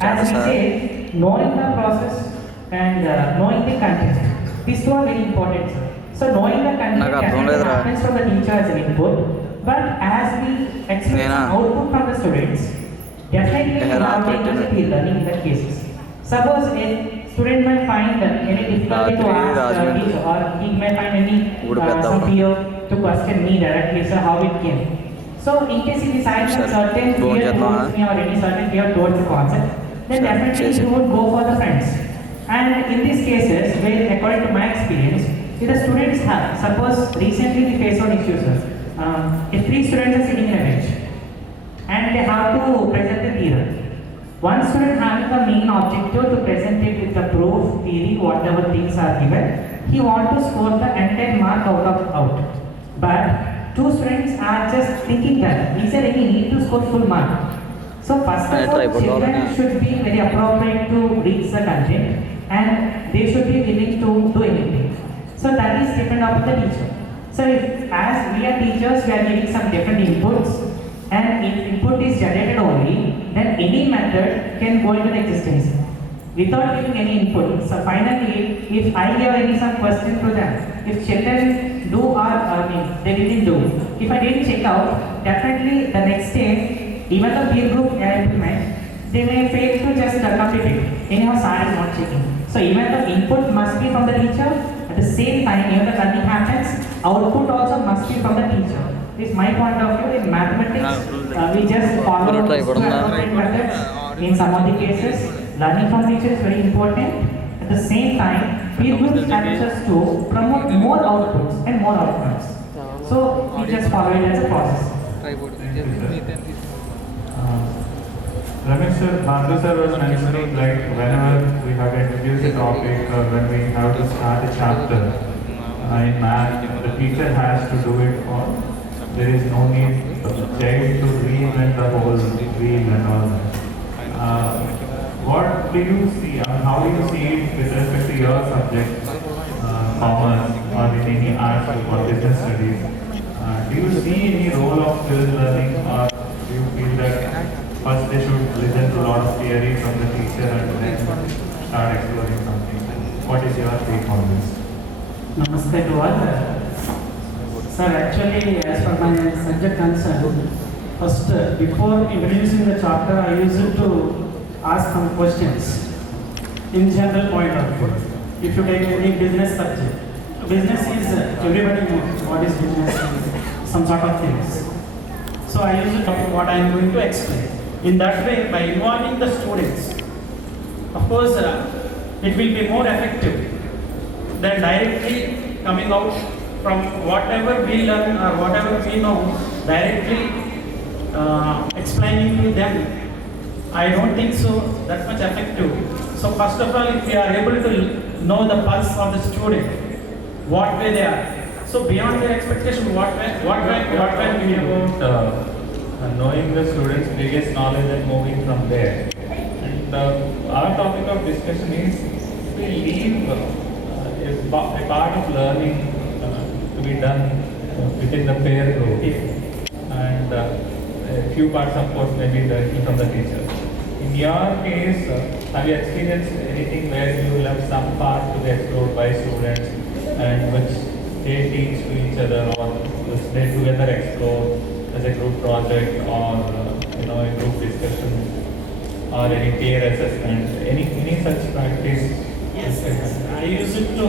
as we say, knowing the process and knowing the content. These two are very important, sir. So knowing the content definitely happens from the teacher as an input, but as we expect output from the students, definitely we have the learning in the cases. Suppose a student might find any difficulty to ask me, or he may find any some fear to question me directly, sir, how it came. So in case he decides a certain fear towards me or any certain fear towards the concept, then definitely he would go for the friends. And in these cases, where according to my experience, if the students have, suppose recently we faced on issues, if 3 students are sitting in a bench and they have to present the theory. One student having the main objective to present it with the proof, theory, whatever things are given, he wants to score the entire mark out. But 2 students are just thinking that, is there any need to score full mark? So first of all, children should be very appropriate to reach the content and they should be willing to do anything. So that is depend upon the teacher. So if, as we are teachers, we are giving some different inputs, and if input is generated only, then any method can go into existence without giving any input. So finally, if I give any some question to them, if children do or they didn't do, if I didn't check out, definitely the next day, even the peer group implement, they may fail to just complete it. Anyhow, sir is not checking. So even the input must be from the teacher. At the same time, even the learning happens, output also must be from the teacher. This is my point of view. In mathematics, we just follow appropriate methods. In some of the cases, learning from teacher is very important. At the same time, peer group helps us to promote more outputs and more outcomes. So we just follow it as a process. Ramesh sir, Bhandu sir was mentioning like whenever we have to introduce a topic or when we have to start a chapter in math, the teacher has to do it all. There is no need for the child to reinvent the whole wheel and all that. What do you see, how do you see it with respect to your subject, commerce or in any arts or business studies? Do you see any role of field learning, or do you feel that first they should listen to a lot of theory from the teacher and then start exploring something? What is your take on this? Namaste to all. Sir, actually, as per my subject concern, first, before introducing the chapter, I used to ask some questions in general point of view. If you take any business subject, business is, everybody knows what is business, some sort of things. So I used to talk what I am going to explain. In that way, by involving the students, of course, it will be more effective than directly coming out from whatever we learn or whatever we know, directly explaining to them. I don't think so that much effective. So first of all, if we are able to know the pulse of the student, what way they are. So beyond their expectation, what can we do? Knowing the students' previous knowledge and moving from there. And our topic of discussion is we leave a part of learning to be done within the peer group, and a few parts of course may be directly from the teacher. In your case, have you experienced anything where you left some part to be explored by students and which they teach to each other, or which they together explore as a group project, or a group discussion, or any peer assessment, any such practice? Yes, I used to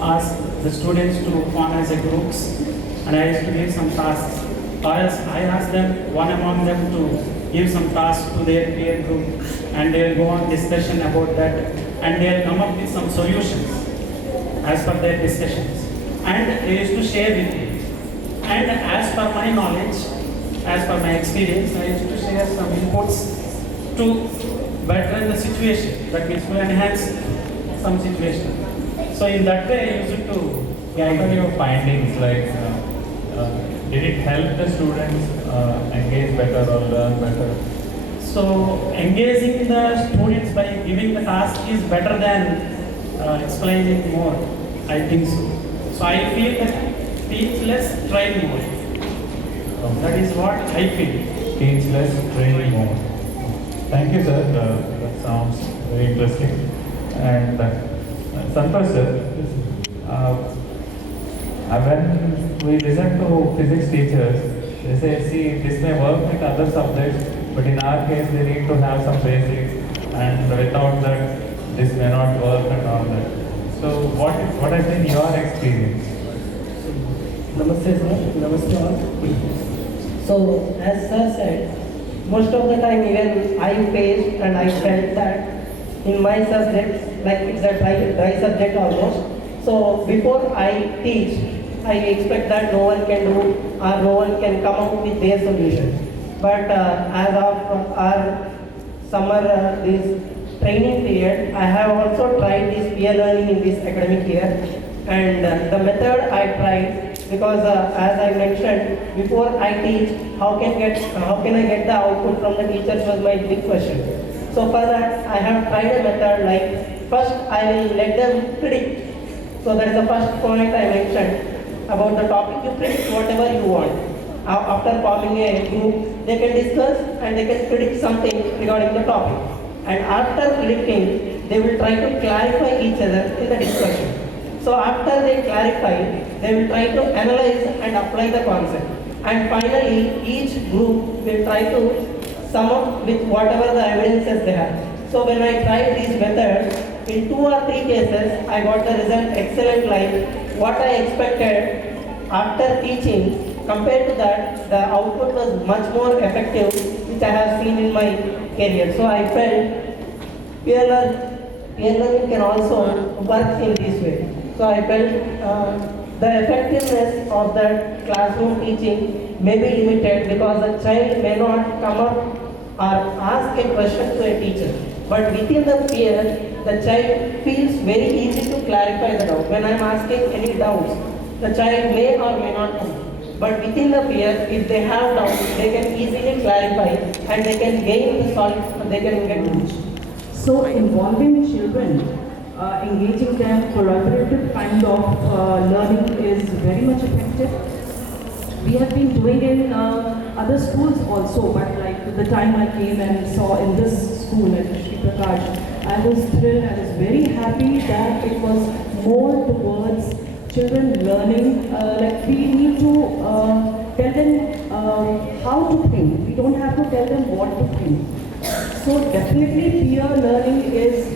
ask the students to form as a groups, and I used to give some tasks, or else I asked them, one among them, to give some tasks to their peer group, and they will go on discussion about that, and they will come up with some solutions as per their discussions, and they used to share with me. And as per my knowledge, as per my experience, I used to share some inputs to better the situation, that means to enhance some situation. So in that way, I used to What are your findings? Like, did it help the students engage better or learn better? So engaging the students by giving the task is better than explaining more, I think so. So I feel that teach less, train more. That is what I feel. Teach less, train more. Thank you, sir. That sounds very interesting. And Santosh, sir, when we listen to physics teachers, they say, see, this may work with other subjects, but in our case, they need to have some basics, and without that, this may not work and all that. So, what has been your experience? Namaste sir, namaste all. So as sir said, most of the time even I faced and I felt that in my subjects, like it's a dry subject almost. So before I teach, I expect that no one can do or no one can come up with their solution. But as of our summer this training period, I have also tried this peer learning in this academic year. And the method I tried, because as I mentioned, before I teach, how can I get the output from the teachers was my big question. So for that, I have tried a method like, first I will let them predict. So that is the first point I mentioned about the topic. You predict whatever you want. After forming a group, they can discuss and they can predict something regarding the topic. And after predicting, they will try to clarify each other in the discussion. So after they clarify, they will try to analyze and apply the concept. And finally, each group will try to sum up with whatever the evidences they have. So when I tried these methods, in 2 or 3 cases, I got the result excellent like what I expected after teaching. Compared to that, the output was much more effective, which I have seen in my career. So I felt peer learning can also work in this way. So I felt the effectiveness of that classroom teaching may be limited because a child may not come up or ask a question to a teacher. But within the peer, the child feels very easy to clarify the doubt. When I am asking any doubts, the child may or may not come. But within the peer, if they have doubts, they can easily clarify and they can gain the solution, they can get knowledge. So involving children, engaging them, collaborative kind of learning is very much effective. We have been doing in other schools also, but like the time I came and saw in this school at Prakash, I was thrilled, I was very happy that it was more towards children learning. Like we need to tell them how to think. We don't have to tell them what to think. So definitely peer learning is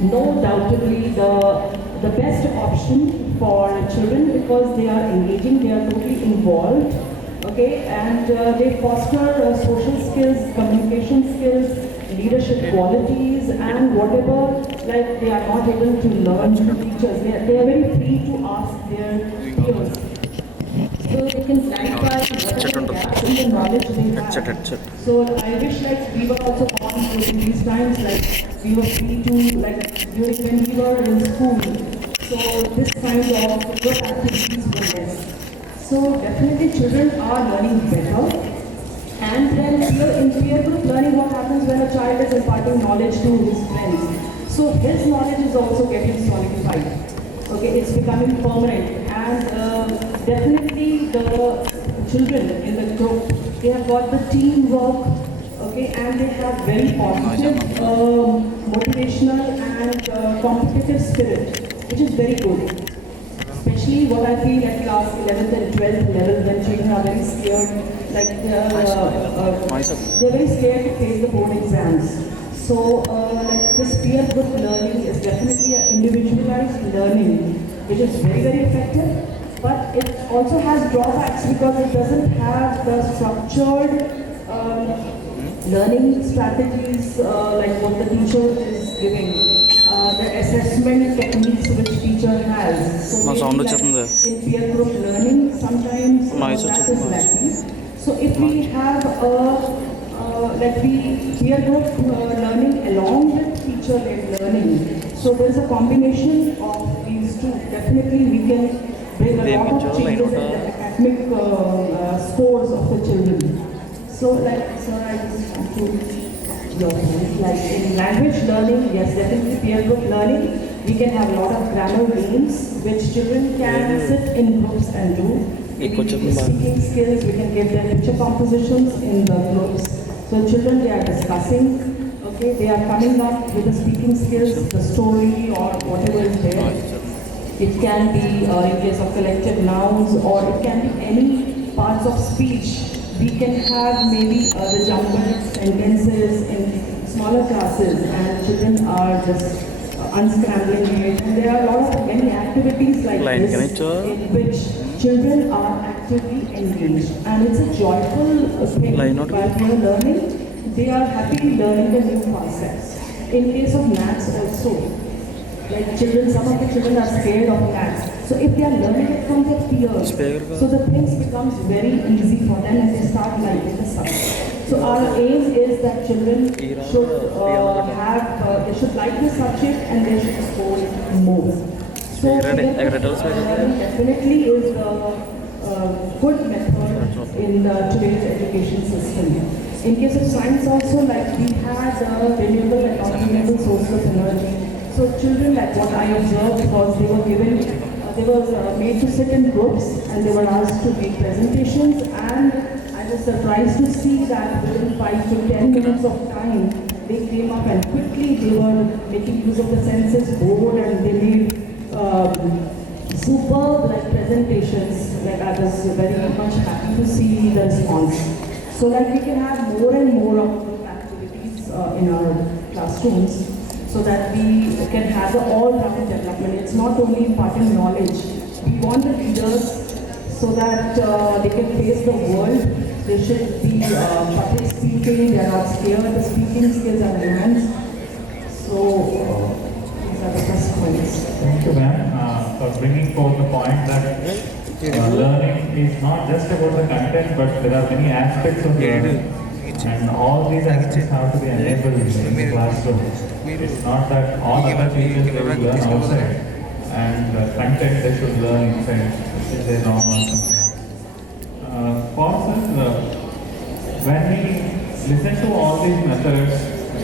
no doubtedly the best option for children because they are engaging, they are totally involved, okay, and they foster social skills, communication skills, leadership qualities, and whatever like they are not able to learn from teachers. They are very free to ask their peers. So they can clarify whatever gaps in the knowledge they have. So I wish like we were also born during these times, like we were free to like during when we were in school. So this kind of group activities were less. So definitely children are learning better. And then in peer group learning, what happens when a child is imparting knowledge to his friends? So his knowledge is also getting solidified. Okay, it's becoming permanent. And definitely the children in the group, they have got the teamwork, okay, and they have very positive, motivational and competitive spirit, which is very good. Especially what I feel at class 11th and 12th level when children are very scared, like they're very scared to face the board exams. So like this peer group learning is definitely an individualized learning, which is very, very effective. But it also has drawbacks because it doesn't have the structured learning strategies like what the teacher is giving. The assessment techniques which teacher has. So maybe like in peer group learning, sometimes that is lacking. So if we have like we peer group learning along with teacher-led learning, so there is a combination of these two. Definitely we can bring a lot of changes in the academic scores of the children. So like, sir, I just want to like in language learning, yes, definitely peer group learning, we can have a lot of grammar games which children can sit in groups and do. Speaking skills, we can give them picture compositions in the groups. So So children, they are discussing, okay, they are coming up with the speaking skills, the story or whatever is there. It can be in case of collected nouns, or it can be any parts of speech. We can have maybe the jumbled sentences in smaller classes, and children are just unscrambling it. And there are a lot of many activities like this in which children are actively engaged, and it's a joyful thing. While they are learning, they are happily learning the new concepts. In case of maths also, like children, some of the children are scared of maths. So if they are learning it from their peers, so the things becomes very easy for them and they start liking the subject. So our aim is that children should they should like the subject and they should score more. So learning definitely is a good method in today's education system. In case of science also, like we had renewable and non-renewable sources of energy. So children, like what I observed was they were given, they were made to sit in groups and they were asked to make presentations, and I was surprised to see that within 5 to 10 minutes of time, they came up and quickly they were making use of the senses board and they made superb like presentations. Like I was very much happy to see the response. So like we can have more and more of group activities in our classrooms, so that we can have the all-round development. It's not only imparting knowledge. We want the leaders so that they can face the world. They should be public speaking, they are not scared, the speaking skills are enhanced. So these are the first points. Thank you, ma'am, for bringing forth the point that learning is not just about the content, but there are many aspects of learning. And all these aspects have to be enabled in the classroom. It's not that all other teachers they will learn outside and content they should learn inside. This is a normal when we listen to all these methods,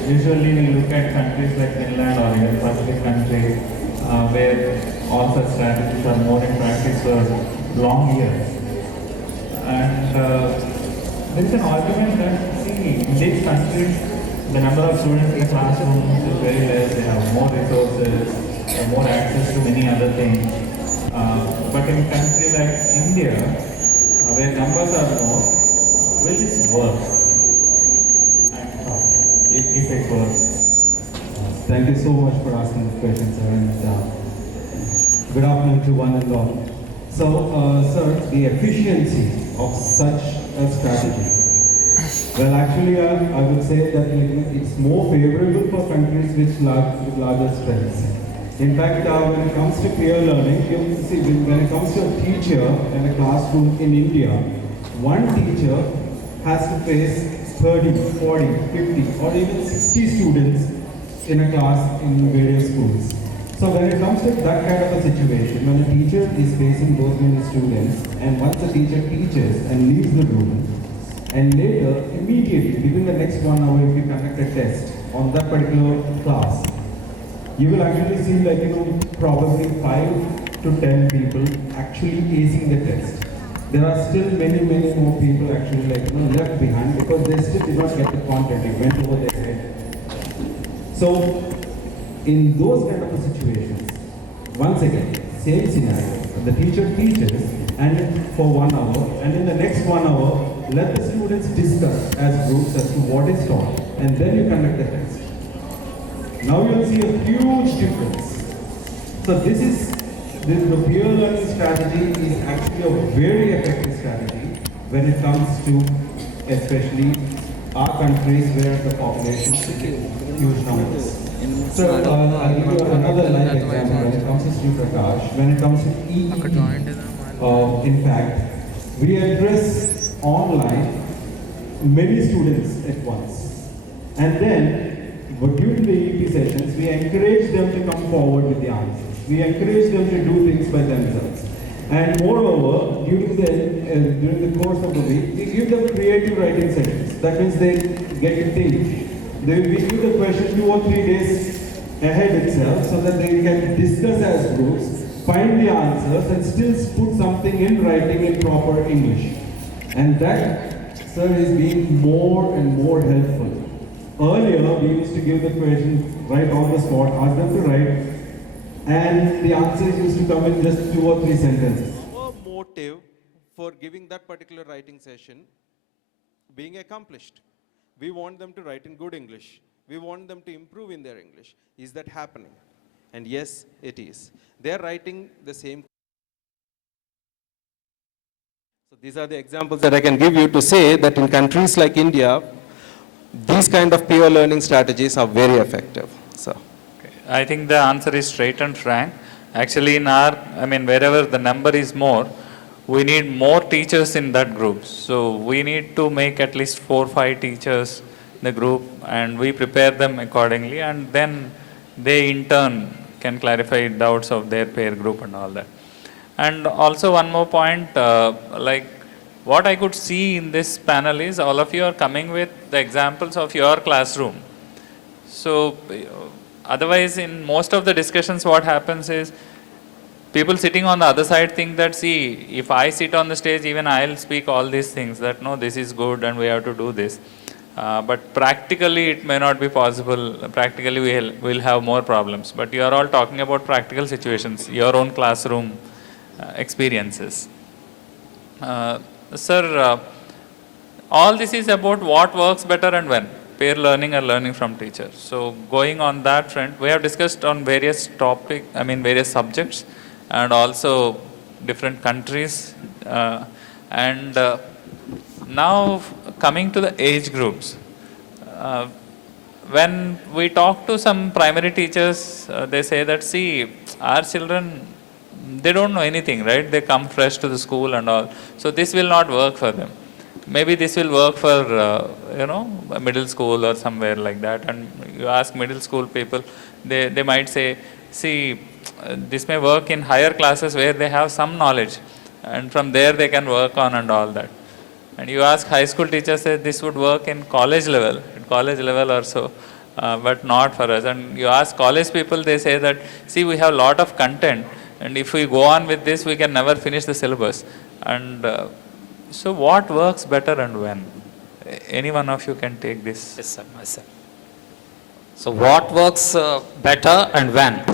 usually we look at countries like Finland or even Pacific countries where all such strategies are more in practice for long years. And there is an argument that, see, in these countries, the number of students in the classroom is very less, they have more resources, they have more access to many other things. But in a country like India, where numbers are more, will this work? If it works. Thank you so much for asking the question, sir, and good afternoon to one and all. So, sir, the efficiency of such a strategy. Well, actually, I would say that it's more favorable for countries with larger strengths. In fact, when it comes to peer learning, you see, when it comes to a teacher in a classroom in India, one teacher has to face 30, 40, 50, or even 60 students in a class in various schools. So when it comes to that kind of a situation, when a teacher is facing those many students, and once the teacher teaches and leaves the room, and later, immediately, within the next 1 hour, if you conduct a test on that particular class, you will actually see probably 5 to 10 people actually acing the test. There are still many more people actually left behind because they still did not get the content, it went over their head. So, in those kind of situations, once again, same scenario, the teacher teaches and for 1 hour, and in the next 1 hour, let the students discuss as groups as to what is taught, and then you conduct the test. Now you'll see a huge difference. So the peer learning strategy is actually a very effective strategy when it comes to especially our countries where the population is huge numbers. So I'll give you another live example when it comes to Prakash. When it comes to EE, in fact, we address online many students at once. And then, during the EEP sessions, we encourage them to come forward with the answers. We encourage them to do things by themselves. And moreover, during the course of the week, we give them creative writing sessions. That means they get to think. We give the question 2 or 3 days ahead itself so that they can discuss as groups, find the answers and still put something in writing in proper English. And that sir is being more and more helpful. Earlier, we used to give the question right on the spot, ask them to write, and the answers used to come in just 2 or 3 sentences. Our motive for giving that particular writing session being accomplished. We want them to write in good English. We want them to improve in their English. Is that happening? And yes, it is. They are writing the same. So these are the examples that I can give you to say that in countries like India, these kind of peer learning strategies are very effective. So. I think the answer is straight and frank. Actually, in our, wherever the number is more, we need more teachers in that group. So we need to make at least 4 or 5 teachers in the group, and we prepare them accordingly, and then they in turn can clarify doubts of their peer group and all that. And also one more point, like what I could see in this panel is all of you are coming with the examples of your classroom. So otherwise, in most of the discussions, what happens is people sitting on the other side think that, see, if I sit on the stage, even I'll speak all these things, that no, this is good and we have to do this. But practically, it may not be possible. Practically, we'll have more problems. But you are all talking about practical situations, your own classroom experiences. Sir, all this is about what works better and when. Peer learning or learning from teachers. So going on that front, we have discussed on various various subjects and also different countries. Now coming to the age groups. When we talk to some primary teachers, they say that, see, our children, they don't know anything, right? They come fresh to the school and all. So this will not work for them. Maybe this will work for, middle school or somewhere like that. And you ask middle school people, they might say, see, this may work in higher classes where they have some knowledge. And from there they can work on and all that. And you ask high school teachers, say this would work in college level or so, but not for us. And you ask college people, they say that, see, we have a lot of content. And if we go on with this, we can never finish the syllabus. And so what works better and when? Any one of you can take this. Yes, sir, myself. So what works better and when?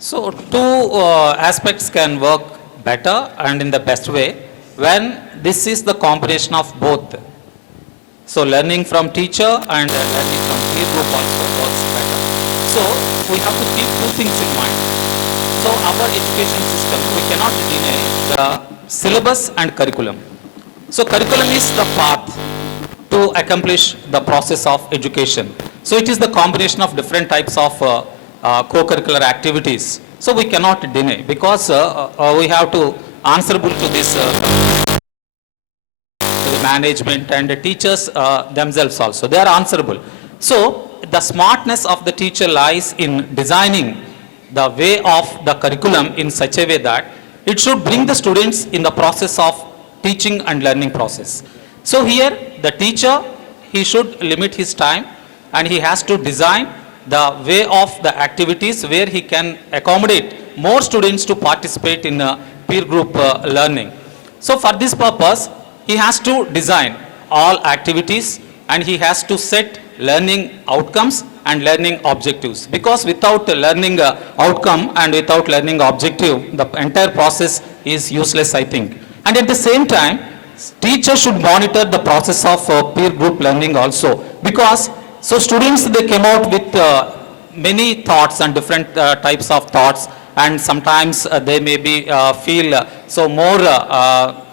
So 2 aspects can work better and in the best way when this is the combination of both. So learning from teacher and learning from peer group also works better. So we have to keep 2 things in mind. So our education system, we cannot deny the syllabus and curriculum. So curriculum is the path to accomplish the process of education. So it is the combination of different types of co-curricular activities. So we cannot deny because we have to answerable to this to the management and the teachers themselves also. They are answerable. So the smartness of the teacher lies in designing the way of the curriculum in such a way that it should bring the students in the process of teaching and learning process. So here the teacher, he should limit his time and he has to design the way of the activities where he can accommodate more students to participate in peer group learning. So for this purpose, he has to design all activities and he has to set learning outcomes and learning objectives, because without learning outcome and without learning objective, the entire process is useless, I think. And at the same time, teachers should monitor the process of peer group learning also, because so students, they came out with many thoughts and different types of thoughts, and sometimes they may be feel so more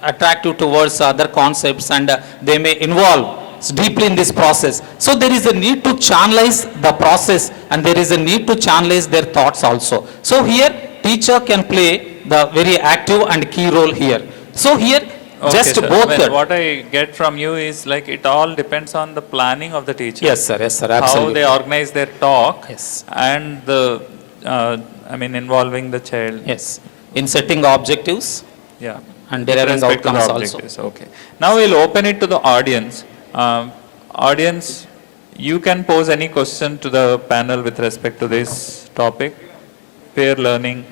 attractive towards other concepts, and they may involve deeply in this process. So there is a need to channelize the process and there is a need to channelize their thoughts also. So here teacher can play the very active and key role here. So here just sir. both. What I get from you is like it all depends on the planning of the teacher. Yes sir, absolutely. How they organize their talk. Yes. And the, involving the child. Yes, in setting objectives. Yeah. And With delivering respect to the outcomes also. objectives. Okay. Now we'll open it to the audience. Audience, you can pose any question to the panel with respect to this topic, peer learning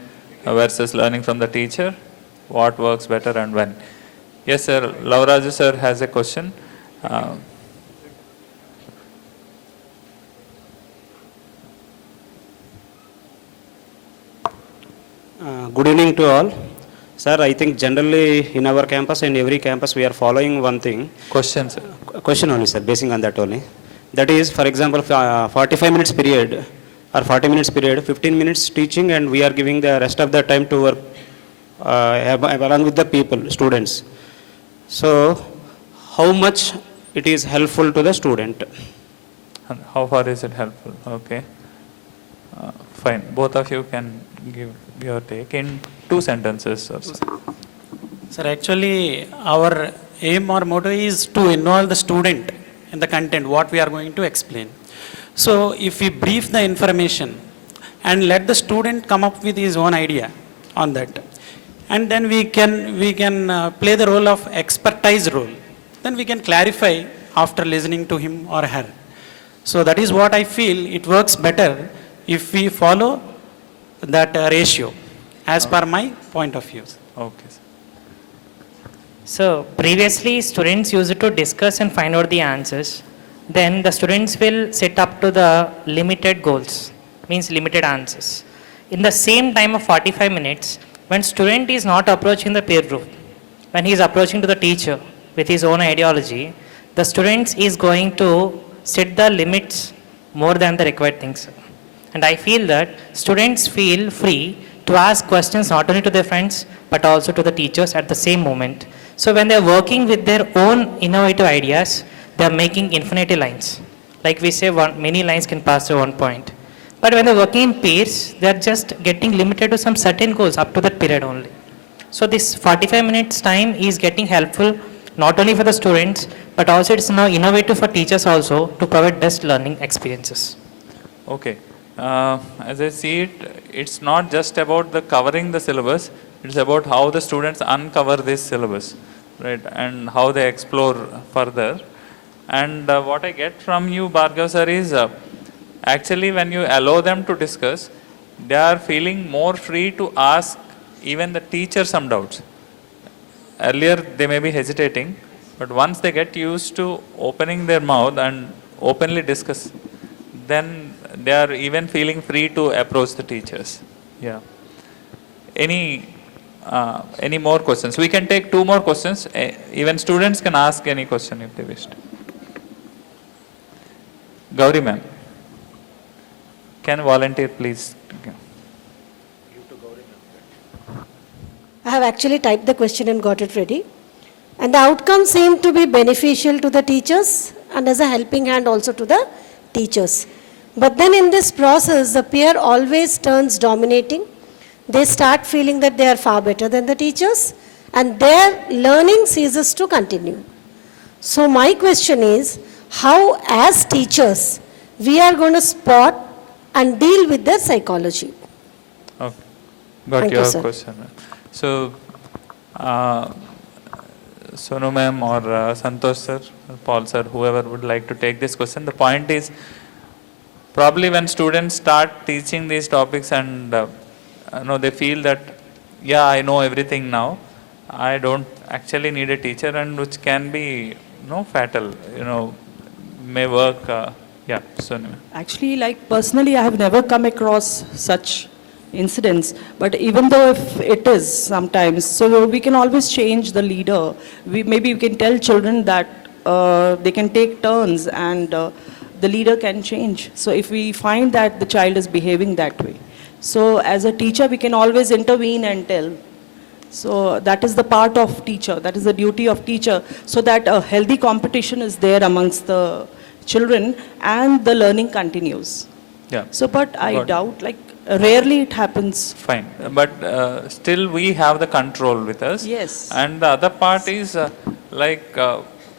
versus learning from the teacher. What works better and when? Yes, sir. Lauraju sir has a question. Uh, Good evening to all. Sir, I think generally in our campus and every campus we are following one thing. Questions? Question only, sir, basing on that only. That is, for example, 45 minutes period or 40 minutes period, 15 minutes teaching, and we are giving the rest of the time to work along with the people, students. So, how much it is helpful to the student? And how far is it helpful? Okay. Fine. Both of you can give your take in 2 sentences. Or so. Sir, actually, our aim or motto is to involve the student in the content, what we are going to explain. So, if we brief the information and let the student come up with his own idea on that, and then we can play the role of expertise role. Then we can clarify after listening to him or her. So that is what I feel. It works better if we follow that ratio, as per my point of view. Okay. So previously students used to discuss and find out the answers. Then the students will set up to the limited goals, means limited answers. In the same time of 45 minutes, when student is not approaching the peer group, when he is approaching to the teacher with his own ideology, the students is going to set the limits more than the required things. And I feel that students feel free to ask questions not only to their friends, but also to the teachers at the same moment. So when they are working with their own innovative ideas, they are making infinity lines. Like we say, many lines can pass through one point. But when they're working in pairs, they're just getting limited to some certain goals up to that period only. So this 45 minutes time is getting helpful not only for the students, but also it's now innovative for teachers also to provide best learning experiences. Okay. As I see it, it's not just about the covering the syllabus, it's about how the students uncover this syllabus, right, and how they explore further. And what I get from you, Bhargav sir, is actually when you allow them to discuss, they are feeling more free to ask even the teacher some doubts. Earlier they may be hesitating, but once they get used to opening their mouth and openly discuss, then they are even feeling free to approach the teachers. Yeah. Any more questions? We can take 2 more questions. Even students can ask any question if they wish. Gauri ma'am, can volunteer please? I have actually typed the question and got it ready. And the outcome seemed to be beneficial to the teachers and as a helping hand also to the teachers. But then in this process, the peer always turns dominating. They start feeling that they are far better than the teachers and their learning ceases to continue. So my question is, how as teachers, we are going to spot and deal with their psychology? Okay. Got Thank your you, sir. question. So, Sonu ma'am or Santosh sir, or Paul sir, whoever would like to take this question. The point is, probably when students start teaching these topics and they feel that, yeah, I know everything now, I don't actually need a teacher, and which can be fatal, may work. Yeah, Sonu. Actually, like personally, I have never come across such incidents, but even though if it is sometimes, so we can always change the leader. Maybe we can tell children that they can take turns and the leader can change. So if we find that the child is behaving that way, so as a teacher we can always intervene and tell. So that is the part of teacher, that is the duty of teacher, so that a healthy competition is there amongst the children and the learning continues. Yeah. So but I doubt, like rarely it happens. Fine, but still we have the control with us. Yes. And the other part is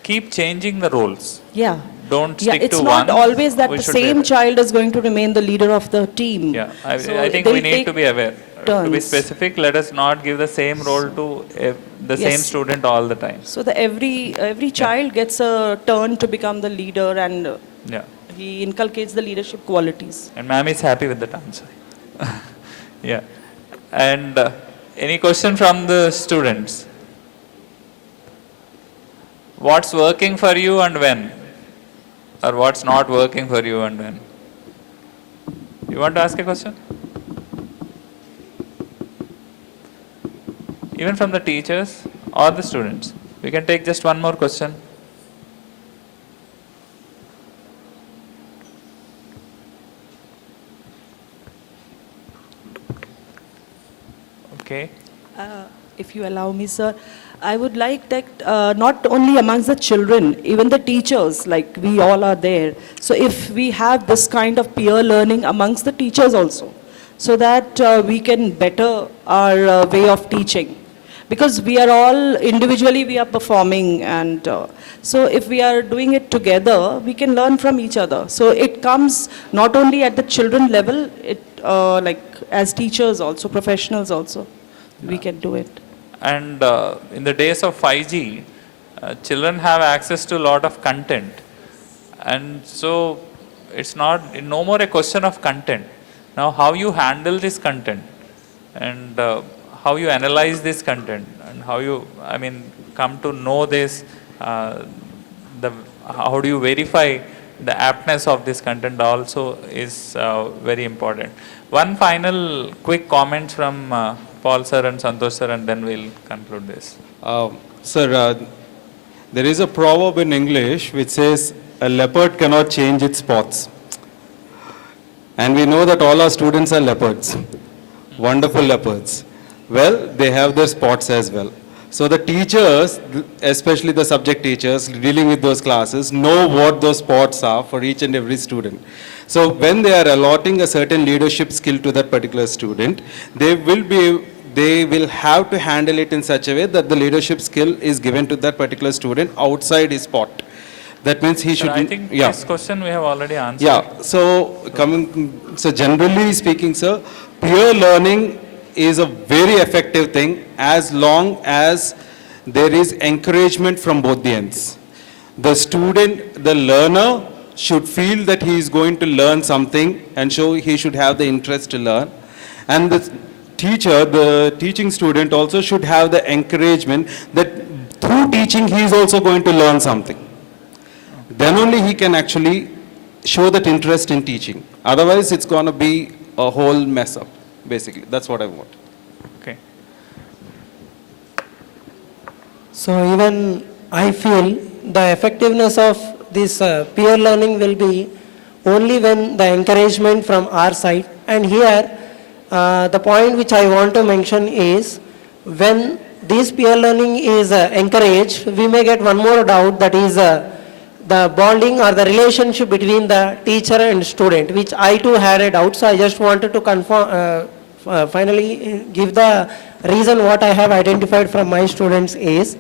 keep changing the roles. Yeah. Don't stick it's to not one. always that We the should be same aware. child is going to remain the leader of the team. Yeah, So I think they'll we need take to be aware. To be turns. specific, let us not give the same role to the same Yes. student all the time. So the every child gets a turn to become the leader, and Yeah. he inculcates the leadership qualities. And ma'am is happy with that answer. Yeah. And any question from the students? what's working for you and when, or what's not working for you and when. You want to ask a question? Even from the teachers or the students. We can take just one more question. Okay. If you allow me, sir, I would like that not only amongst the children, even the teachers, like we all are there. So if we have this kind of peer learning amongst the teachers also, so that we can better our way of teaching. Because we are all, individually we are performing, and so if we are doing it together, we can learn from each other. So it comes not only at the children level, it like as teachers also, professionals also, we can do it. And in the days of 5G, children have access to a lot of content. And so it's no more a question of content. Now how you handle this content, and how you analyze this content, and how you, come to know this, how do you verify the aptness of this content also is very important. One final quick comment from Paul sir and Santosh sir, and then we'll conclude this. Sir, there is a proverb in English which says, a leopard cannot change its spots. And we know that all our students are leopards, wonderful leopards. Well, they have their spots as well. So the teachers, especially the subject teachers dealing with those classes, know what those spots are for each and every student. So when they are allotting a certain leadership skill to that particular student, they will have to handle it in such a way that the leadership skill is given to that particular student outside his spot. That means he should. I think this question we have already answered. Yeah. So generally speaking, sir, peer learning is a very effective thing as long as there is encouragement from both the ends. The student, the learner should feel that he is going to learn something, and so he should have the interest to learn. And the teacher, the teaching student also should have the encouragement that through teaching he is also going to learn something. Then only he can actually show that interest in teaching. Otherwise it's going to be a whole mess up, basically. That's what I want. Okay. So even I feel the effectiveness of this peer learning will be only when the encouragement from our side. And here the point which I want to mention is, when this peer learning is encouraged, we may get one more doubt, that is the bonding or the relationship between the teacher and student, which I too had a doubt. So I just wanted to confirm, finally give the reason what I have identified from my students is,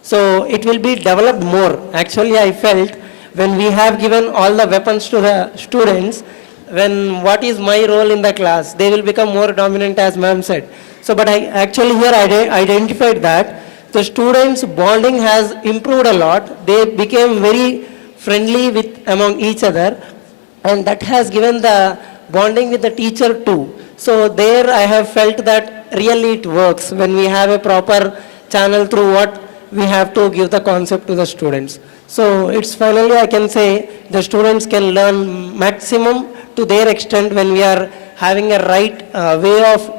so it will be developed more. Actually I felt when we have given all the weapons to the students, when what is my role in the class, they will become more dominant, as ma'am said. So but I actually here identified that the students' bonding has improved a lot. They became very friendly among each other, and that has given the bonding with the teacher too. So there I have felt that really it works when we have a proper channel through what we have to give the concept to the students. So it's finally, I can say, the students can learn maximum to their extent when we are having a right way of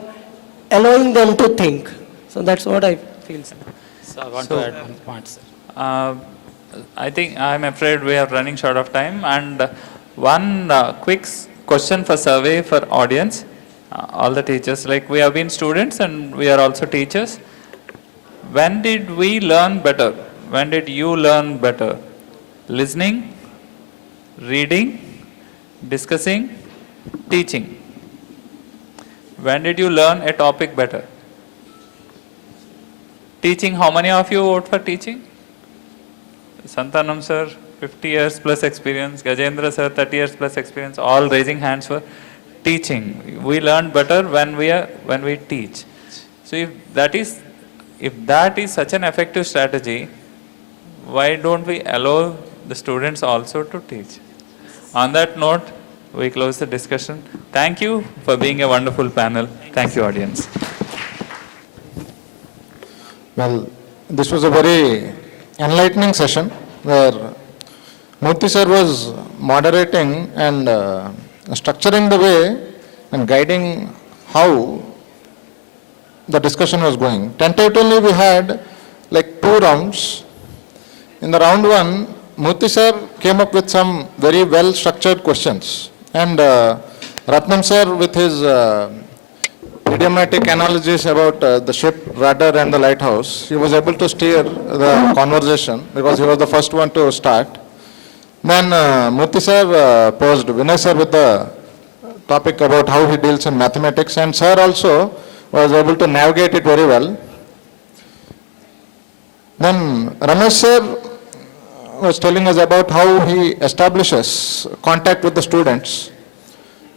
allowing them to think. So that's what I feel, sir. So I want to add one point, sir. I'm afraid we are running short of time, and one quick question for survey for audience, all the teachers, like we have been students and we are also teachers. When did we learn better? When did you learn better? Listening, reading, discussing, teaching. When did you learn a topic better? Teaching, how many of you vote for teaching? Santanam sir, 50 years plus experience. Gajendra sir, 30 years plus experience. All raising hands for teaching. We learn better when we teach. So if that is such an effective strategy, why don't we allow the students also to teach? On that note, we close the discussion. Thank you for being a wonderful panel. Thank you, audience. Well, this was a very enlightening session where Murthy sir was moderating and structuring the way and guiding how the discussion was going. Tentatively, we had like 2 rounds. In the round 1, Murthy sir came up with some very well structured questions, and Ratnam sir with his idiomatic analogies about the ship, rudder and the lighthouse, he was able to steer the conversation because he was the first one to start. Then Murthy sir posed Vinay sir with the topic about how he deals in mathematics, and sir also was able to navigate it very well. Then Ramesh sir was telling us about how he establishes contact with the students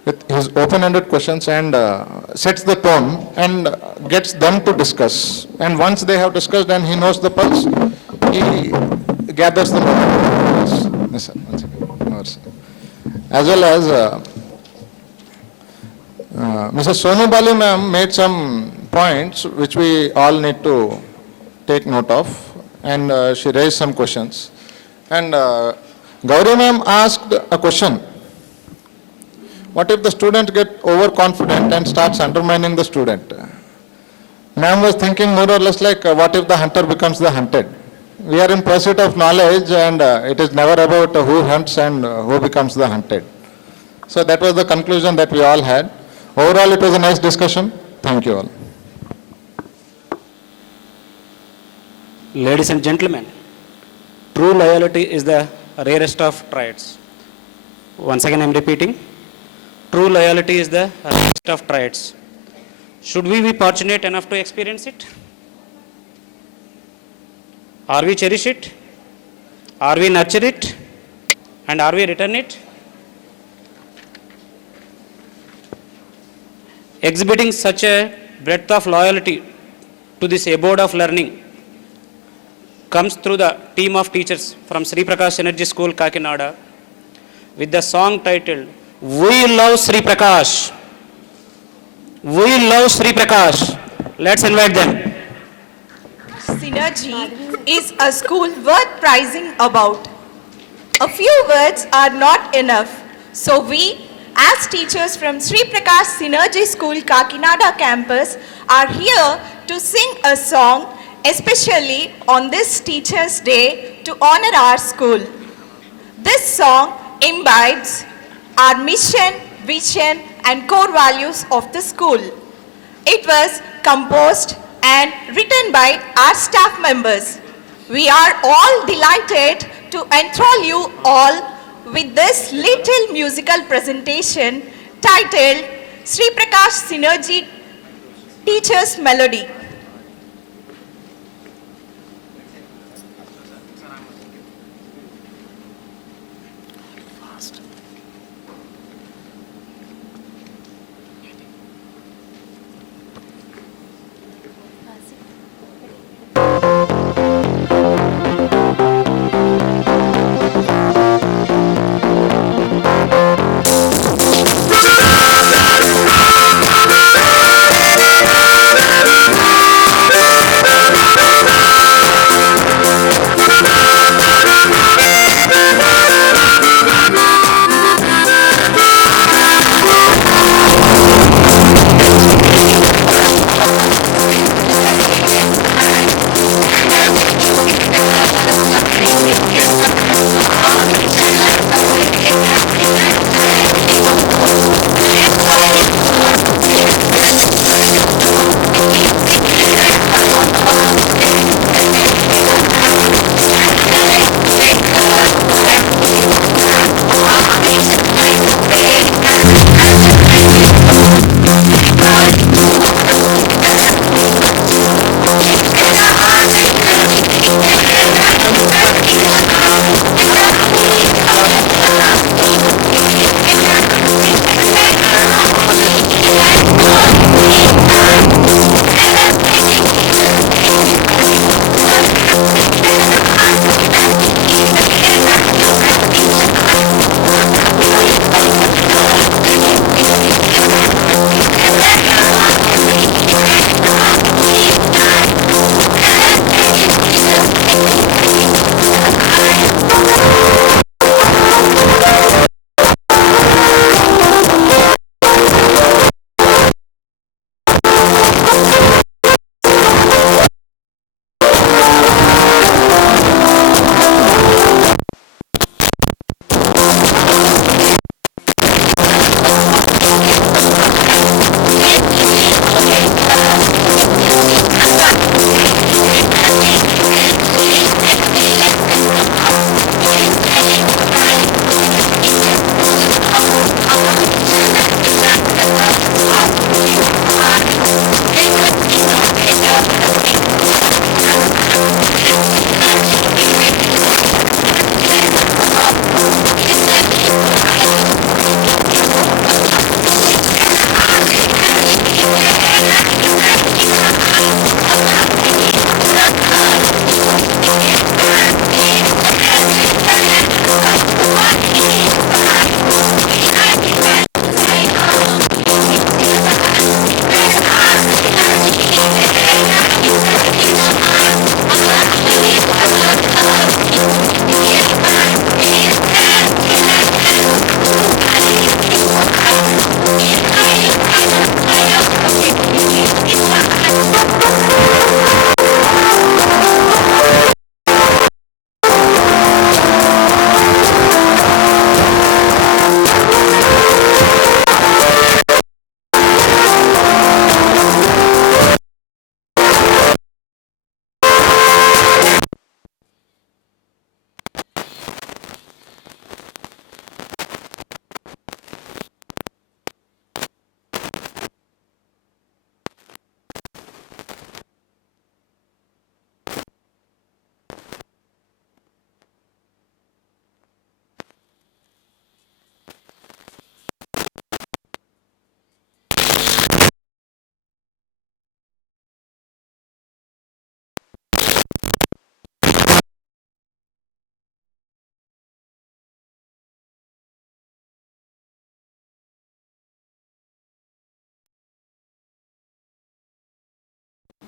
with his open-ended questions and sets the tone and gets them to discuss. And once they have discussed and he knows the pulse, he gathers the momentum. Yes, sir. One second. No, sir. As well as Mrs. Sonu Bali ma'am made some points which we all need to take note of, and she raised some questions. And Gauri ma'am asked a question. What if the student get overconfident and starts undermining the student? Ma'am was thinking more or less like, what if the hunter becomes the hunted? We are in pursuit of knowledge, and it is never about who hunts and who becomes the hunted. So that was the conclusion that we all had. Overall, it was a nice discussion. Thank you all. Ladies and gentlemen, true loyalty is the rarest of traits. Once again, I am repeating. True loyalty is the rarest of traits. Should we be fortunate enough to experience it? Are we cherish it? Are we nurture it? And are we return it? Exhibiting such a breadth of loyalty to this abode of learning comes through the team of teachers from Sri Prakash Energy School, Kakinada, with the song titled "We Love Sri Prakash." We love Sri Prakash. Let's invite them. Synergy is a school worth prizing about. A few words are not enough, so we, as teachers from Sri Prakash Synergy School, Kakinada campus, are here to sing a song, especially on this Teachers' Day, to honor our school. This song imbibes our mission, vision, and core values of the school. It was composed and written by our staff members. We are all delighted to enthrall you all with this little musical presentation titled Sri Prakash Synergy Teachers Melody.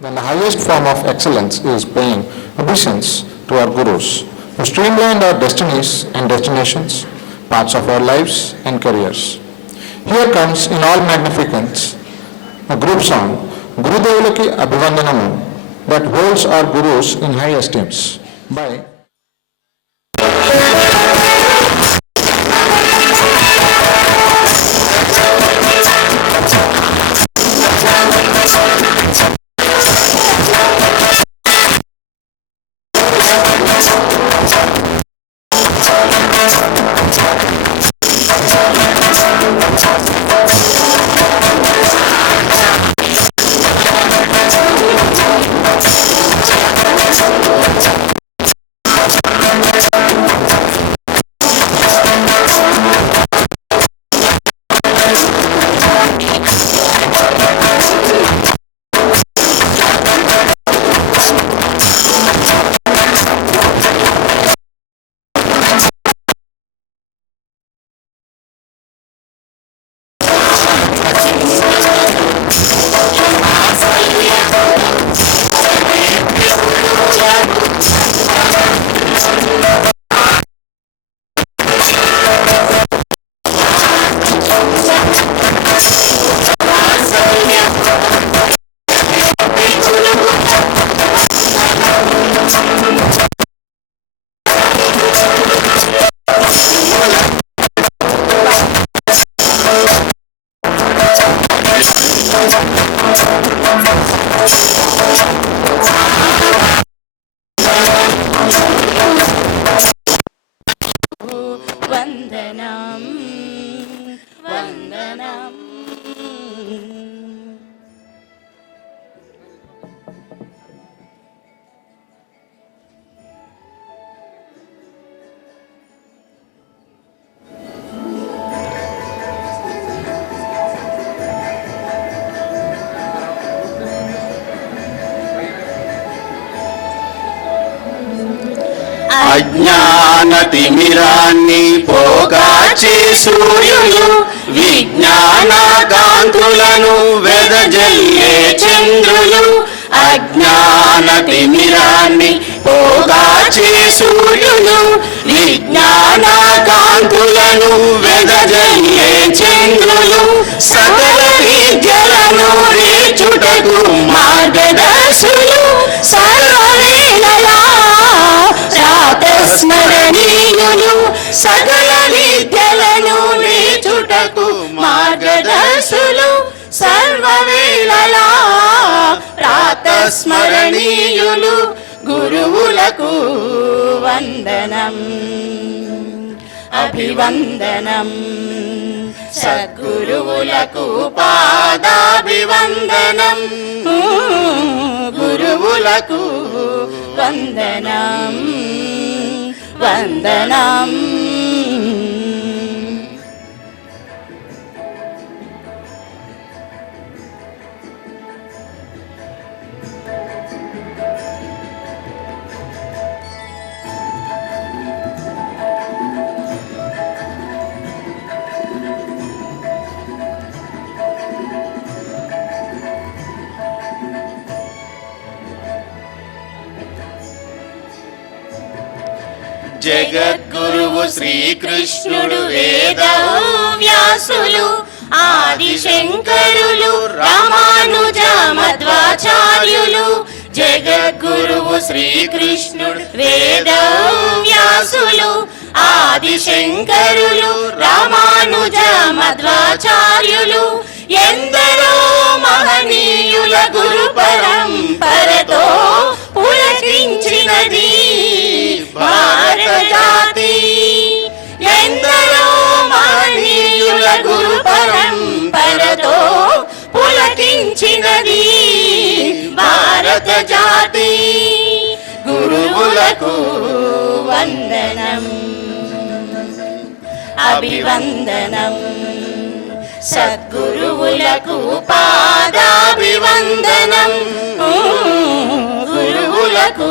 Then the highest form of excellence is paying obeisance to our gurus, who streamlined our destinies and destinations, parts of our lives and careers. Here comes in all magnificence a group song, Gurudevulaki Abhivandanamu, that holds our gurus in high esteems by వందనం వందనం అజ్ఞాన తిమిరాన్ని పోగాచే సూర్యులు విజ్ఞాన కాంతులను వెదజల్లే చంద్రులు అజ్ఞాన తిమిరాన్ని పోగాచే సూర్యులు విజ్ఞాన కాంతులను వెదజల్లే చంద్రులు సకల విద్యలను రేచుటకు మార్గదర్శులు సర్వవేళలా స్మరణీయులు సకల విద్యలను నేర్చుటకు మార్గదర్శులు సర్వవేళలా ప్రాతస్మరణీయులు గురువులకు వందనం అభివందనం సద్గురువులకు పాదాభివందనం గురువులకు వందనం వందనం జగద్గురువు శ్రీకృష్ణుడు వేద వ్యాసులు ఆదిశంకరులు రామానుజ మధ్వాచార్యులు జగద్గురువు శ్రీకృష్ణుడు వేద వ్యాసులు ఆదిశంకరులు రామానుజ మధ్వాచార్యులు ఎందరో మహనీయుల గురు పరంపరతో పులకించినది భారత జాతి ఎందరో మహనీయుల గురు పరంపరతో పులకించినది భారత జాతి గురువులకు వందనం అభివందనం సద్గురువులకు పాదాభివందనం గురువులకు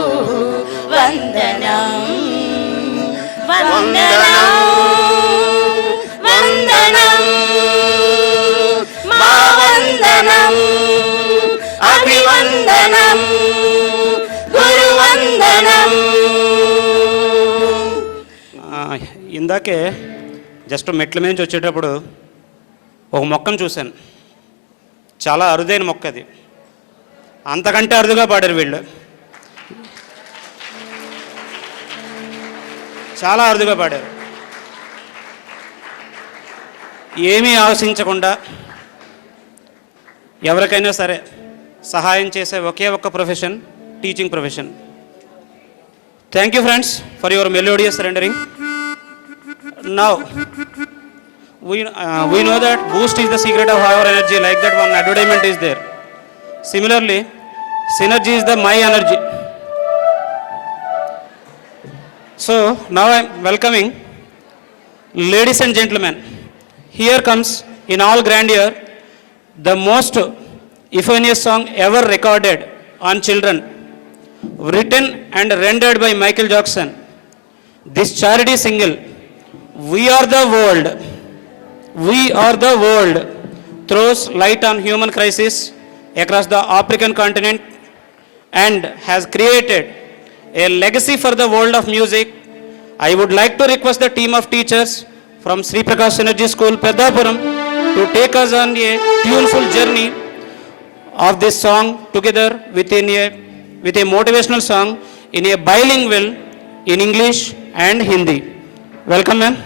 వందనం వందనం వందనం మా వందనం అభివందనం ఇందాకే జస్ట్ మెట్ల మీద నుంచి వచ్చేటప్పుడు ఒక మొక్కను చూశాను. చాలా అరుదైన మొక్క అది. అంతకంటే అరుదుగా పాడారు వీళ్ళు. చాలా అరుదుగా పాడారు. ఏమీ ఆశించకుండా ఎవరికైనా సరే సహాయం చేసే ఒకే ఒక్క profession teaching profession. Thank you friends for your melodious surrendering. Now we know that boost is the secret of our energy, like that one advertisement is there. Similarly, synergy is the my energy. So now I am welcoming ladies and gentlemen. Here comes in all grandeur the most euphonious song ever recorded on children, written and rendered by Michael Jackson. This charity single, We Are the World, We Are the World, throws light on human crisis across the African continent and has created a legacy for the world of music. I would like to request the team of teachers from Sri Prakash Synergy School, PEDDAPURAM, to take us on a tuneful journey of this song together with a motivational song in a bilingual in English and Hindi. Welcome, ma'am.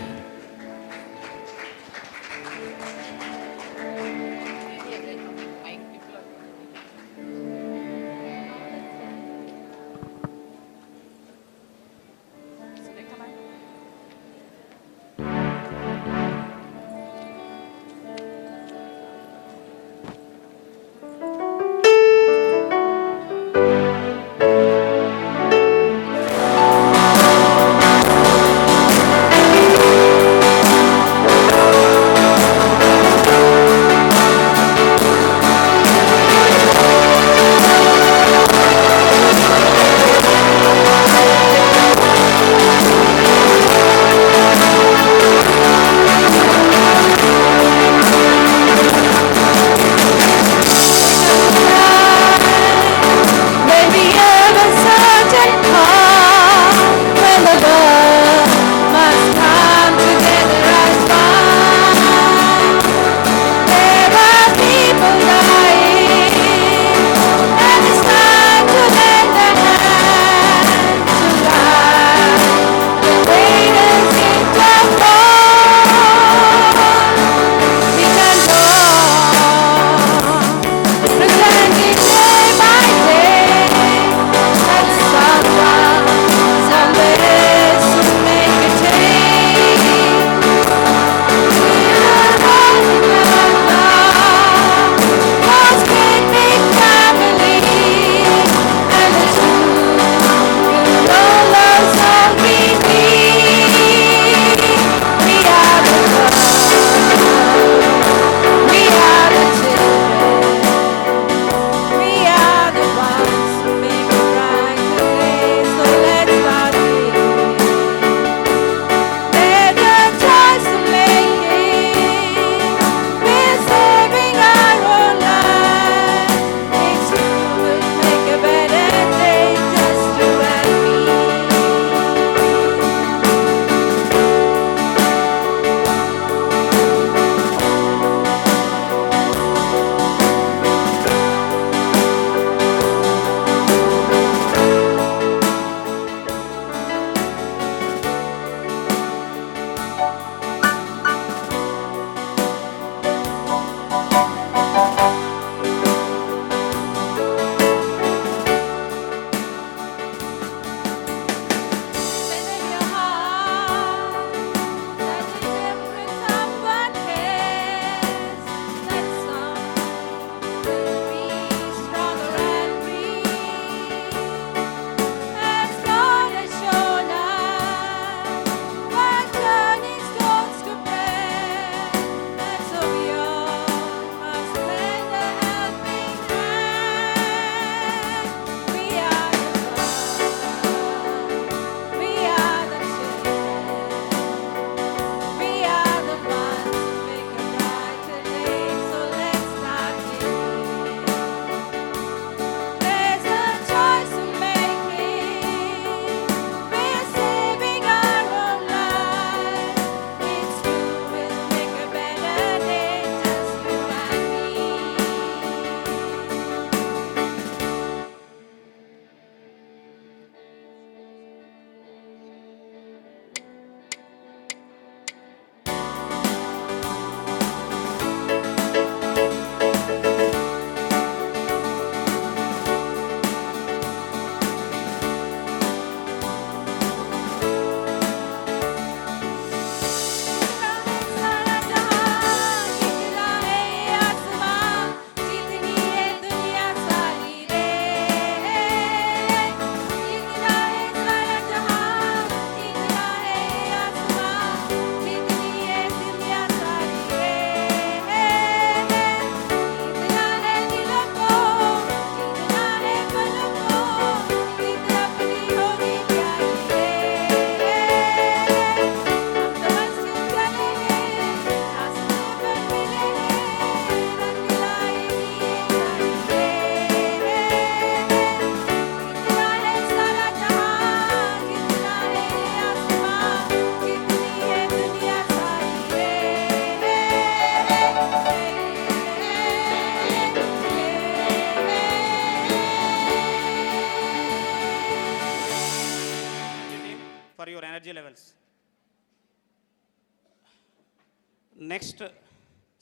next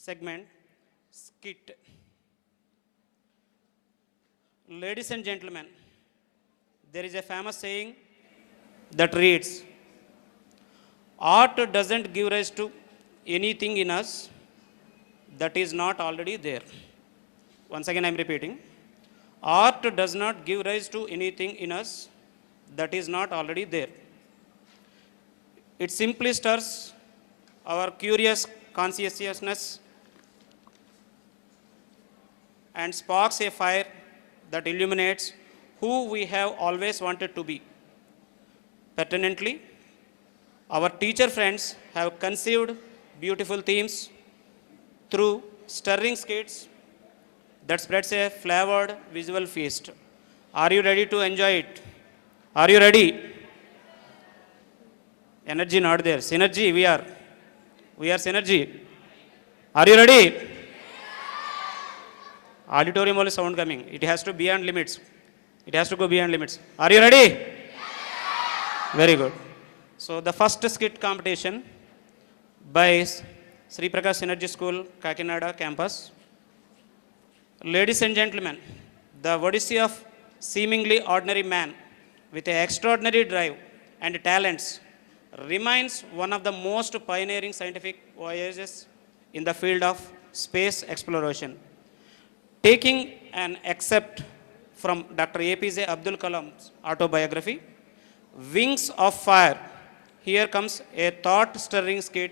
segment, skit. Ladies and gentlemen, there is a famous saying that reads, art doesn't give rise to anything in us that is not already there. Once again, I am repeating. Art does not give rise to anything in us that is not already there. It simply stirs our curious conscientiousness and sparks a fire that illuminates who we have always wanted to be. Pertinently, our teacher friends have conceived beautiful themes through stirring skits that spreads a flavored visual feast. Are you ready to enjoy it? Are you ready? Energy not there. Synergy, we are. We are synergy. Are you ready? Auditorium only sound coming. It has to be beyond limits. It has to go beyond limits. Are you ready? Very good. So the first skit competition by Sri Prakash Synergy School, Kakinada campus. Ladies and gentlemen, the Odyssey of seemingly ordinary man with an extraordinary drive and talents remains one of the most pioneering scientific voyages in the field of space exploration. Taking an excerpt from Dr. APJ Abdul Kalam's autobiography, Wings of Fire, here comes a thought-stirring skit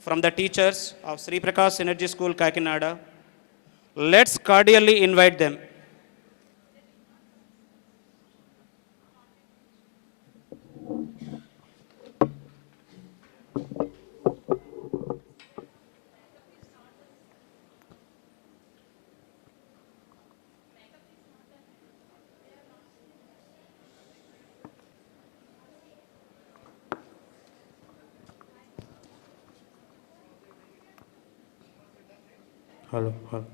from the teachers of Sri Prakash Synergy School, Kakinada. Let's cordially invite them. Hello, hello.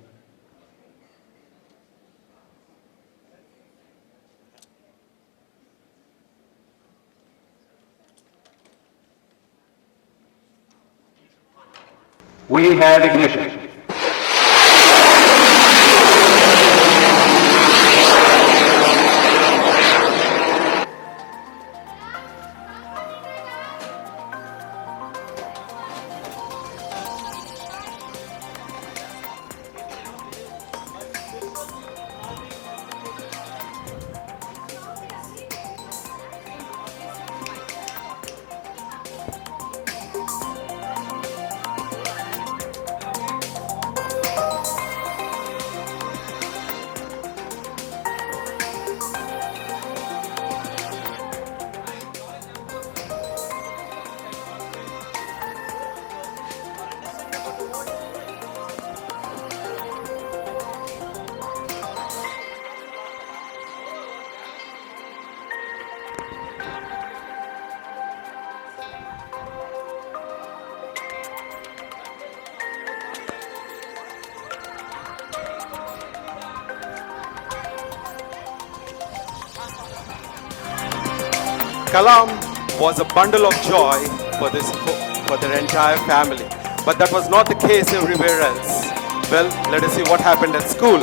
We have ignition. Kalam was a bundle of joy for their entire family. But that was not the case everywhere else. Well, let us see what happened at school.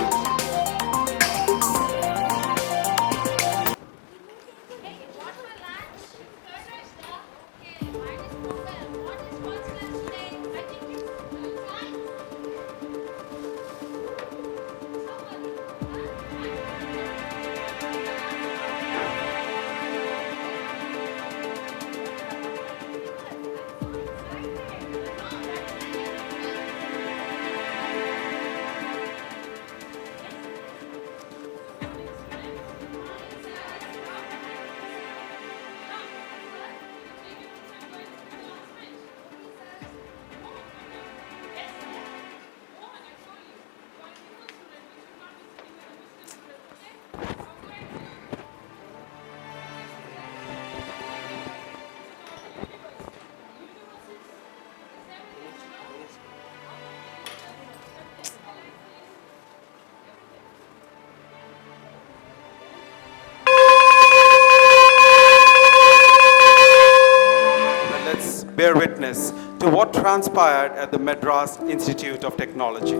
Bear witness. to what transpired at the Madras Institute of Technology.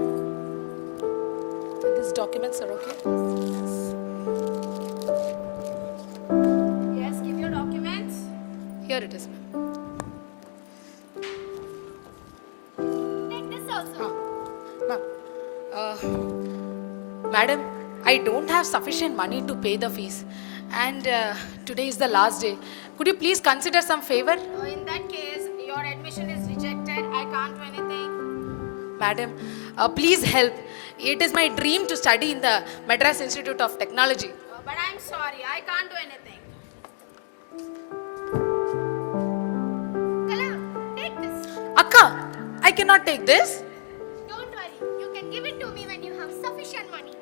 These documents are okay? Yes, give your documents. Here it is, ma'am. Take this also. Ma'am, madam, I don't have sufficient money to pay the fees. And today is the last day. Could you please consider some favor? In that case, your admission is rejected. I can't do anything. Madam, please help. It is my dream to study in the Madras Institute of Technology. But I'm sorry, I can't do anything. Kalam, take this. Akka, I cannot take this. Don't worry, you can give it to me when you have sufficient money.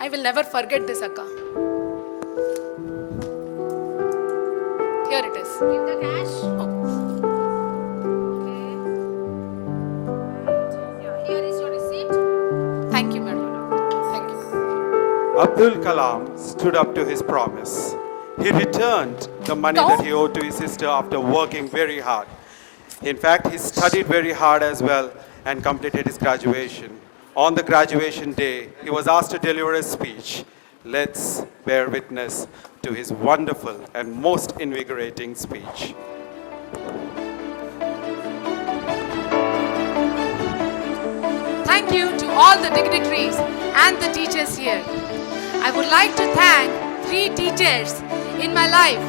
I will never forget this, Akka. Here it is. Give the cash. Okay. Here is your receipt. Thank you, madam. Thank you. Abdul Kalam stood up to his promise. He returned the money that he owed to his sister after working very hard. In fact, he studied very hard as well and completed his graduation. On the graduation day, he was asked to deliver a speech. Let's bear witness to his wonderful and most invigorating speech. Thank you to all the dignitaries and the teachers here. I would like to thank 3 teachers in my life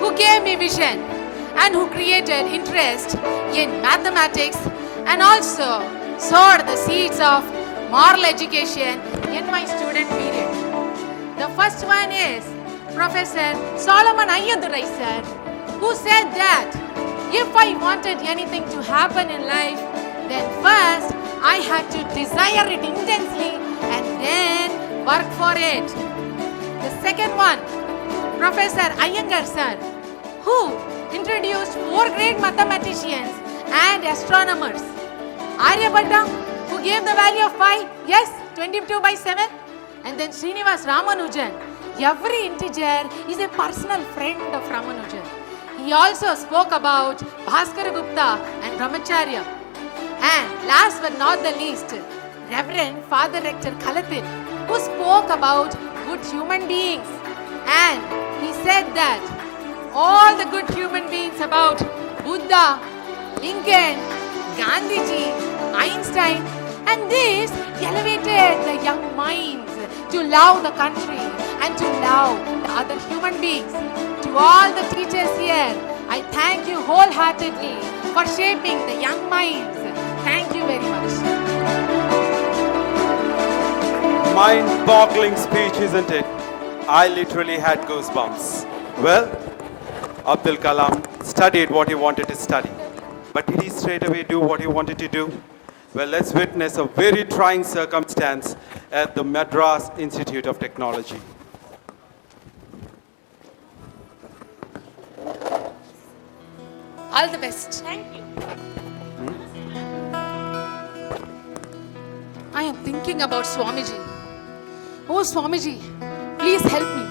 who gave me vision and who created interest in mathematics and also sowed the seeds of moral education in my student period. The first one is Professor Solomon Ayyadurai sir, who said that if I wanted anything to happen in life, then first I had to desire it intensely and then work for it. The second one, Professor Iyengar sir, who introduced 4 great mathematicians and astronomers. Aryabhatta, who gave the value of pi, yes, 22/7. And then Srinivas Ramanujan. Every integer is a personal friend of Ramanujan. He also spoke about Bhaskara Gupta and Brahmacharya. And last but not the least, Reverend Father Rector Kalatin, who spoke about good human beings. And he said that all the good human beings about Buddha, Lincoln, Gandhiji, Einstein, and this elevated the young minds to love the country and to love the other human beings. To all the teachers here, I thank you wholeheartedly for shaping the young minds. Thank you very much. Mind-boggling speech, isn't it? I literally had goosebumps. Well, Abdul Kalam studied what he wanted to study. But did he straight away do what he wanted to do? Well, let's witness a very trying circumstance at the Madras Institute of Technology. All the best. Thank you. I am thinking about Swamiji. Oh, Swamiji, please help me.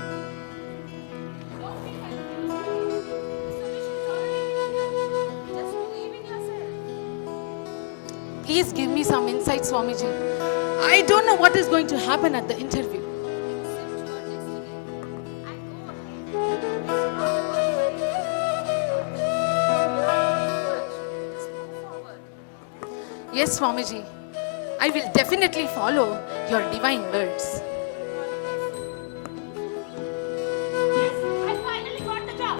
Please give me some insight, Swamiji. I don't know what is going to happen at the interview. Yes, Swamiji. I will definitely follow your divine words. I finally got the job.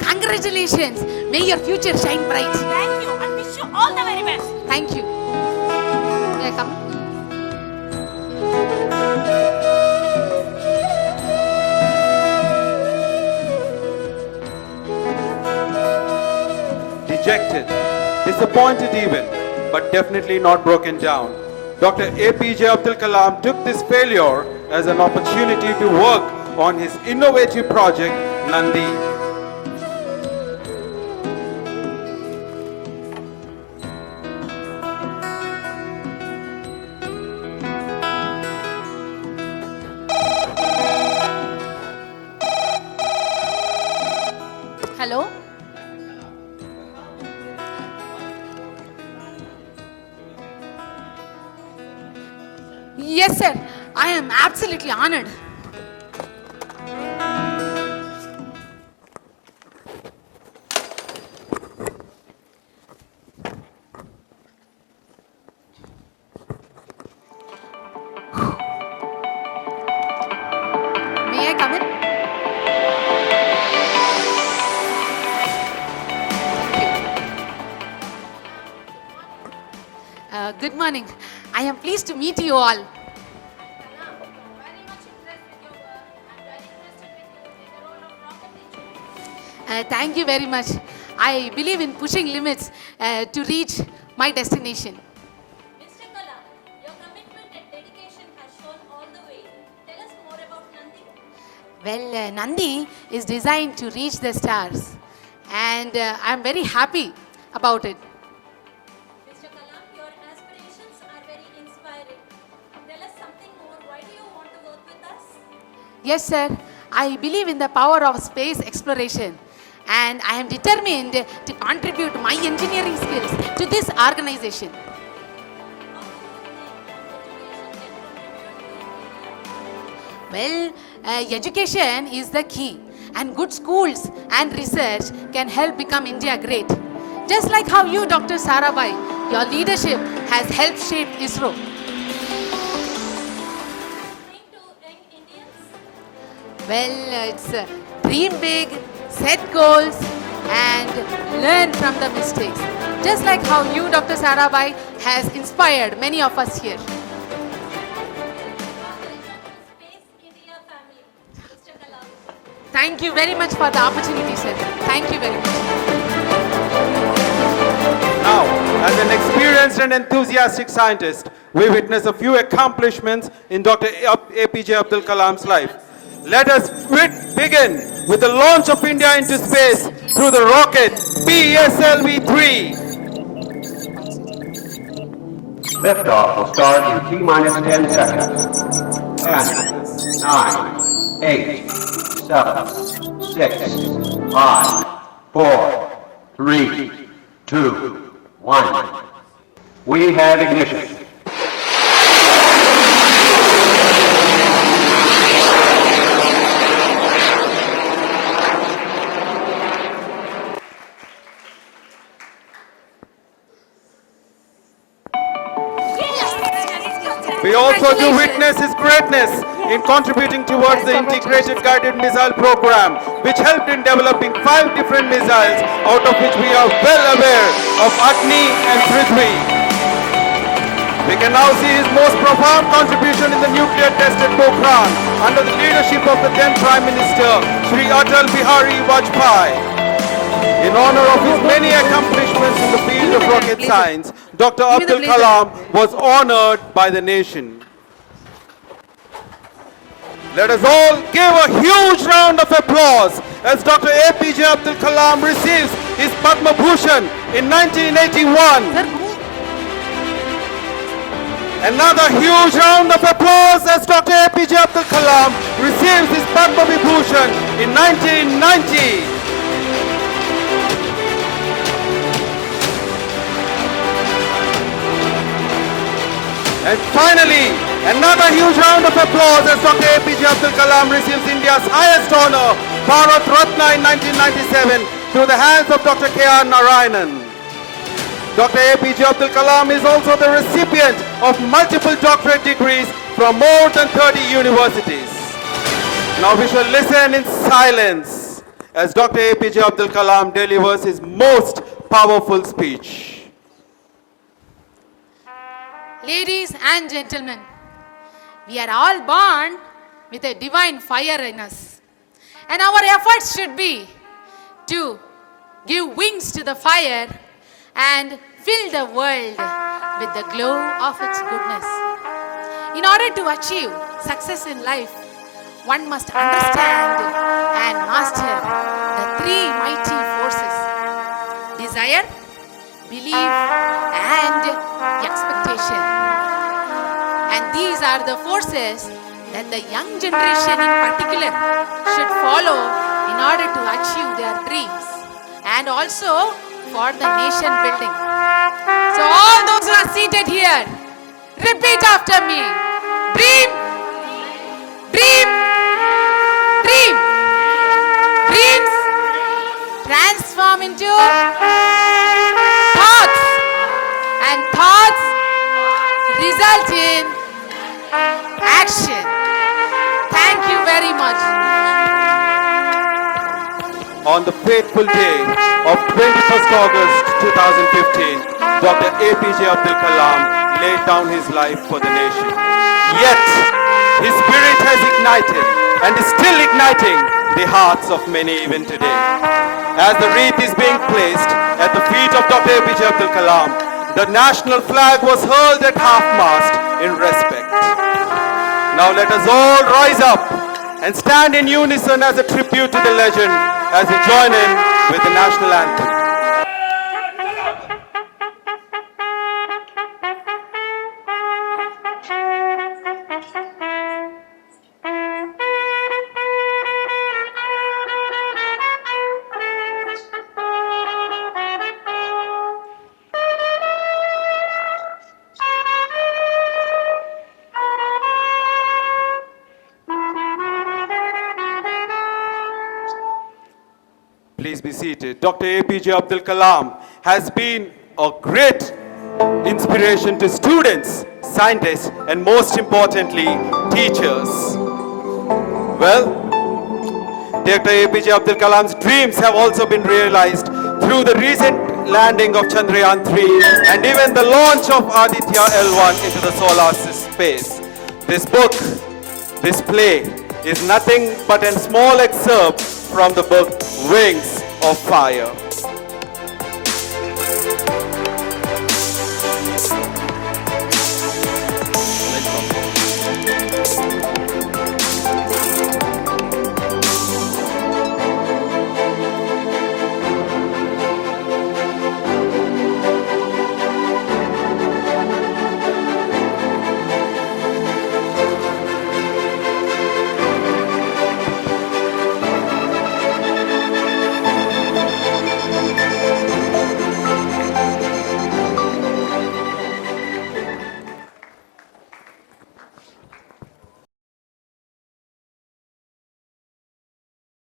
Congratulations. May your future shine bright. Thank you and wish you all the very best. Thank you. May I come? Dejected, disappointed even, but definitely not broken down. Dr. APJ Abdul Kalam took this failure as an opportunity to work on his innovative project, Nandi. Hello? Yes, sir. I am absolutely honored. May I come in? Good morning. I am pleased to meet you all. Thank you very much. I believe in pushing limits to reach my destination. Mr. Kala, your commitment and dedication has shown all the way. Tell us more about Nandi. Well, Nandi is designed to reach the stars, and I am very happy about it. Mr. Kalam, your aspirations are very inspiring. Tell us something more. Why do you want to work with us? Yes, sir. I believe in the power of space exploration, and I am determined to contribute my engineering skills to this organization. Well, education is the key, and good schools and research can help become India great. Just like how you, Dr. Sarabhai, your leadership has helped shape ISRO. Well, it's dream big, set goals, and learn from the mistakes. Just like how you, Dr. Sarabhai, has inspired many of us here. Thank you very much for the opportunity, sir. Thank you very much. Now, as an experienced and enthusiastic scientist, we witness a few accomplishments in Dr. APJ Abdul Kalam's life. Let us begin with the launch of India into space through the rocket PSLV-3. Liftoff will start in T-minus 10 seconds. 10, 9, 8, 7, 6, 5, 4, 3, 2, 1. We have ignition. We also do witness his greatness in contributing towards the integrated guided missile program, which helped in developing 5 different missiles, out of which we are well aware of Agni and Prithvi. We can now see his most profound contribution in the nuclear test at Pokhran under the leadership of the then Prime Minister, Shri Atal Bihari Vajpayee. In honor of his many accomplishments in the field of rocket science, Dr. Abdul Kalam was honored by the nation. Let us all give a huge round of applause as Dr. APJ Abdul Kalam receives his Padma Bhushan in 1981. Another huge round of applause as Dr. APJ Abdul Kalam receives his Padma Vibhushan in 1990. And finally, another huge round of applause as Dr. APJ Abdul Kalam receives India's highest honor, Bharat Ratna in 1997 through the hands of Dr. K.R. Narayanan. Dr. APJ Abdul Kalam is also the recipient of multiple doctorate degrees from more than 30 universities. Now we shall listen in silence as Dr. APJ Abdul Kalam delivers his most powerful speech. Ladies and gentlemen, we are all born with a divine fire in us. And our efforts should be to give wings to the fire and fill the world with the glow of its goodness. In order to achieve success in life, one must understand and master the 3 mighty forces: desire, belief, and expectation. And these are the forces that the young generation in particular should follow in order to achieve their dreams and also for the nation building. So all those who are seated here, repeat after me. Dream. Dream. Dream. Dreams transform into thoughts. And thoughts result in action. Thank you very much. On the fateful day of 21st August 2015, Dr. APJ Abdul Kalam laid down his life for the nation. Yet, his spirit has ignited and is still igniting the hearts of many even today. As the wreath is being placed at the feet of Dr. APJ Abdul Kalam, the national flag was hurled at half-mast in respect. Now let us all rise up and stand in unison as a tribute to the legend as we join in with the national anthem. Please be seated. Dr. APJ Abdul Kalam has been a great inspiration to students, scientists, and most importantly, teachers. Well, Dr. APJ Abdul Kalam's dreams have also been realized through the recent landing of Chandrayaan 3 and even the launch of Aditya L1 into the solar space. This book, this play, is nothing but a small excerpt from the book Wings of Fire.